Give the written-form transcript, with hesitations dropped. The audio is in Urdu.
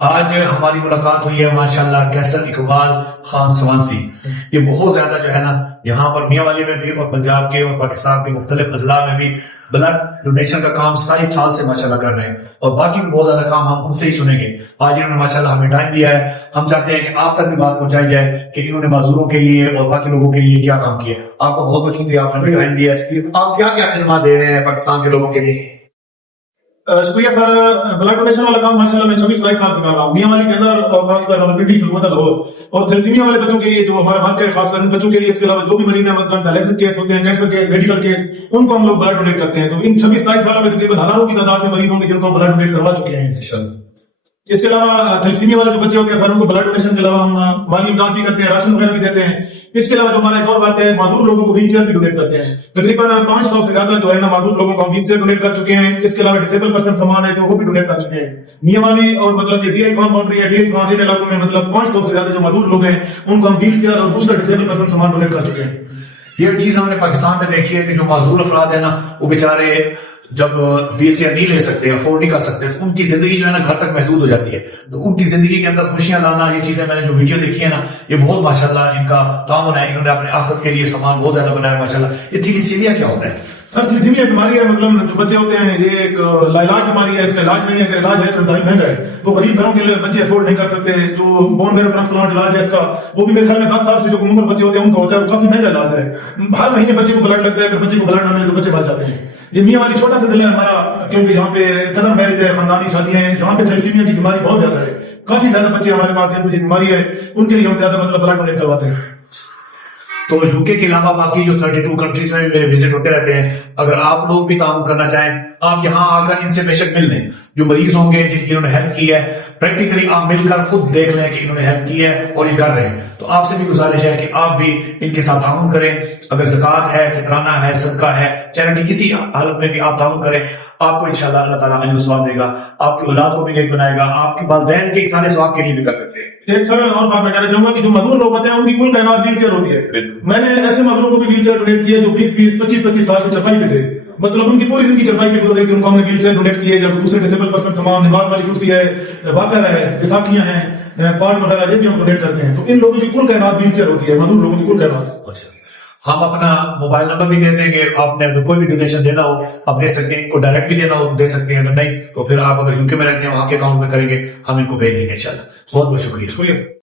آج ہماری ملاقات ہوئی ہے ماشاءاللہ کیسر اقبال خان سوانسی. یہ بہت زیادہ جو ہے نا یہاں پر میاں والی میں بھی اور پنجاب کے اور پاکستان کے مختلف اضلاع میں بھی بلڈ ڈونیشن کا کام 27 سال سے ماشاءاللہ کر رہے ہیں اور باقی بھی بہت زیادہ کام ہم ان سے ہی سنیں گے. آج انہوں نے ماشاءاللہ ہمیں ٹائم دیا ہے. ہم چاہتے ہیں کہ آپ تک بھی بات پہنچائی جائے کہ انہوں نے معذوروں کے لیے اور باقی لوگوں کے لیے کیا کام کیا. آپ کا بہت بہت شکریہ, آپ نے ٹائم دیا ہے. آپ کیا کیا خدمات دے رہے ہیں پاکستان کے لوگوں کے لیے؟ شکریہ سر. بلڈ ڈونیشن والا کام ماشاءاللہ میں 26 سال سے کر رہا ہوں میاں والی کے اندر اور خاص کر پنڈی سلوت لاہور اور تھیلیسیمیا والے بچوں کے لیے جو ہمارا ملک ہے خاص کر ان بچوں کے لیے. اس کے علاوہ جو بھی مریض ہیں مثلا ڈائلسس کیس ہوتے ہیں, کینسر کے میڈیکل کیس, ان کو ہم لوگ بلڈ ڈونیٹ کرتے ہیں. تو ان 26 سالوں میں تقریباً ہزاروں کی تعداد میں مریض ہوں گے جن کو ہم بلڈ ڈونیٹ کروا چکے ہیں. اس کے علاوہ تھیلیسیمیا والے جو بچے ہوتے ہیں سر ان کو بلڈ ڈونیشن کے علاوہ ہم مالی امداد بھی کرتے ہیں, راشن وغیرہ بھی دیتے ہیں. اس کے علاوہ جو ہمارا ایک اور بات ہے, معذور لوگوں کو ویل چیئر بھی ڈونیٹ کرتے ہیں. تقریباً 500 سے زیادہ جو ہے نا معذور لوگوں کو ہم ویل چیئر ڈونیٹ کر چکے ہیں. اس کے علاوہ ڈسیبل پرسن سامان ہے جو وہ بھی ڈونیٹ کر چکے ہیں. میاں والی اور مطلب یہ ڈی آئی خان باؤنڈری ہے, ڈی آئی خان ان علاقوں میں مطلب 500 سے زیادہ جو معذور لوگ ہیں ان کو ہم ویل چیئر اور دوسرا ڈسیبل پرسن سامان ڈونیٹ کر چکے ہیں. یہ چیز ہم نے پاکستان میں دیکھی ہے کہ جو معذور افراد ہیں نا وہ بیچارے جب ویل چیئر نہیں لے سکتے, افورڈ نہیں کر سکتے, تو ان کی زندگی جو ہے نا گھر تک محدود ہو جاتی ہے. تو ان کی زندگی کے اندر خوشیاں لانا, یہ چیزیں میں نے جو ویڈیو دیکھی ہے نا یہ بہت ماشاءاللہ ان کا تعاون ہے. انہوں نے اپنے آخرت کے لیے سامان بہت زیادہ بنایا ماشاءاللہ. یہ تھیلیسیمیا کیا ہوتا ہے سر؟ تھیلیسیمیا بیماری ہے مطلب جو بچے ہوتے ہیں یہ ایک لاعلاج بیماری ہے. اس کا علاج نہیں ہے, اگر علاج ہے تو انتہائی مہنگا ہے. تو غریب گھروں کے بچے افورڈ نہیں کر سکتے. جو بون میرو ٹرانسپلانٹ علاج ہے اس کا وہ بھی میرے خیال میں 10 سال سے جو عمر بچے ہوتے ہیں ان کا ہوتا ہے, وہ کافی مہنگا علاج ہے. ہر مہینے بچے کو بلڈ لگتا ہے, اگر بچے کو بلڈ نہ ملے تو بچے بچ جاتے ہیں. یہ میاں والی چھوٹا سا ضلع ہے ہمارا, کیونکہ یہاں پہ قدم میرج ہے, خاندانی شادیاں ہیں, جہاں پہ تھیلیسیمیا کی بیماری بہت زیادہ ہے. کافی زیادہ بچے ہمارے پاس جن کو یہ بیماری ہے ان کے لیے ہم زیادہ مطلب بلڈ ڈونیٹ کرواتے ہیں. تو یوکے کے علاوہ باقی جو 32 کنٹریز میں بھی میرے وزٹ ہوتے رہتے ہیں. اگر آپ لوگ بھی تعاون کرنا چاہیں آپ یہاں آ کر ان سے بے شک مل لیں. جو مریض ہوں گے جن کی انہوں نے ہیلپ کی ہے پریکٹیکلی آپ مل کر خود دیکھ لیں کہ انہوں نے ہیلپ کی ہے اور یہ کر رہے ہیں. تو آپ سے بھی گزارش ہے کہ آپ بھی ان کے ساتھ تعاون کریں. اگر زکوٰۃ ہے, فطرانہ ہے, صدقہ ہے, چیریٹی کسی حالت میں بھی آپ تعاون کریں, آپ کو انشاءاللہ اللہ تعالیٰ اجر و ثواب دے گا. آپ کی اولاد کو بھی نیک بنائے گا, آپ کے والدین کے سارے ثواب کے لیے بھی کر سکتے ہیں. ایک سر اور بات میں کہنا چاہوں گا کہ جو معذور لوگ ہوتے ہیں ان کی کل تعینات ویل چیئر ہوتی ہے. میں نے ایسے معذوروں کو بھی ویل چیئر ڈونیٹ کیے جو 20-25 سال سے چرپائی پہ تھے, مطلب ان کی پوری زندگی چرپائی پہ گزر رہی تھی, ان کو ہم نے ویل چیئر ڈونیٹ کیے. جب دوسرے ڈسیبل پرسن سامان, نماز والی کرسی ہے, واکر ہے, بیساکھیاں ہیں, پارٹ وغیرہ یہ بھی ہم ڈونیٹ کرتے ہیں. تو ان لوگوں کی کل تعینات ویل چیئر ہوتی ہے, معذور لوگوں کی کل تعینات. ہم اپنا موبائل نمبر بھی دے دیں گے, آپ نے اگر کوئی بھی ڈونیشن دینا ہو آپ دے سکتے ہیں. کو ڈائریکٹ بھی دینا ہو تو دے سکتے ہیں, اگر نہیں تو پھر آپ اگر یوکے میں رہتے ہیں وہاں کے اکاؤنٹ میں کریں گے, ہم ان کو بھیج دیں گے انشاءاللہ. بہت بہت شکریہ.